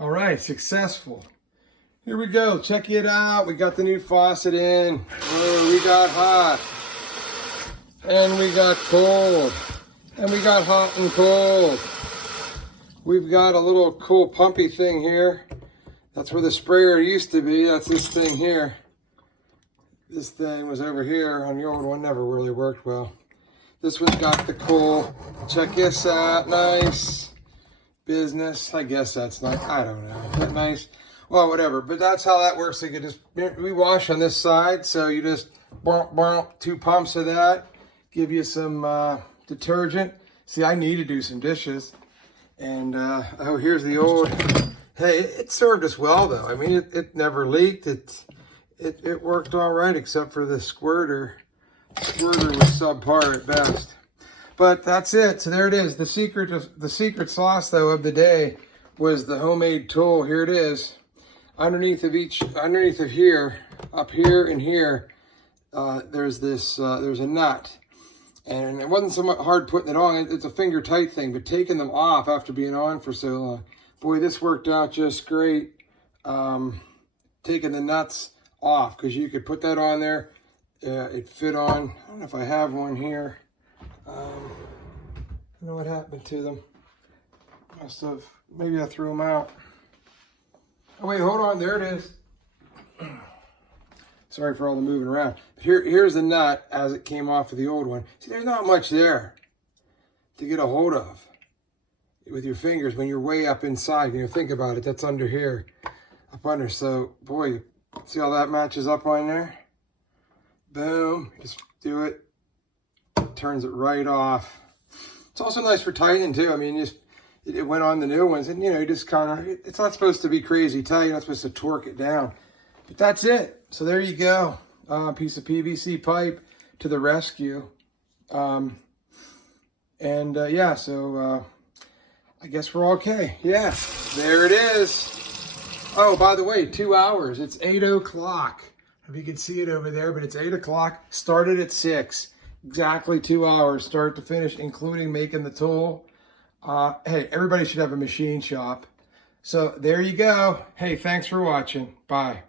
All right, successful. Here we go. Check it out. We got the new faucet in. Oh, we got hot. And we got cold. And we got hot and cold. We've got a little cool pumpy thing here. That's where the sprayer used to be. That's this thing here. This thing was over here on the old one. Never really worked well. This one's got the cool. Check this out. Nice. Business. I guess that's nice. I don't know. Is that nice? Well, whatever. But that's how that works. You can just, we wash on this side. So you just, bump, bump, 2 pumps of that. Give you some detergent. See, I need to do some dishes. And, oh, here's the old, hey, it served us well, though. I mean, it never leaked. It worked all right, except for the squirter. Squirter was subpar at best. But that's it. So there it is. The secret sauce, though, of the day was the homemade tool. Here it is. Underneath of here, up here and here, there's a nut. And it wasn't so much hard putting it on. It's a finger tight thing, but taking them off after being on for so long. Boy, this worked out just great. Taking the nuts off, because you could put that on there. It fit on. I don't know if I have one here. I don't know what happened to them. Must have, maybe I threw them out. Oh wait, hold on, there it is. Sorry for all the moving around. Here's the nut as it came off of the old one. See, there's not much there to get a hold of with your fingers when you're way up inside. You know, think about it, that's under here, up under. So, boy, see how that matches up on there? Boom, just do it. Turns it right off. It's also nice for tightening too. I mean, it went on the new ones, and you know, you just kind of, it's not supposed to be crazy tight. You're not supposed to torque it down. But that's it. So there you go. Piece of PVC pipe to the rescue. Yeah, so I guess we're okay. Yeah, there it is. Oh, by the way, 2 hours. It's 8 o'clock. If you can see it over there, but it's 8 o'clock. Started at 6. Exactly 2 hours, start to finish, including making the tool. Hey, everybody should have a machine shop. So there you go. Hey, thanks for watching. Bye.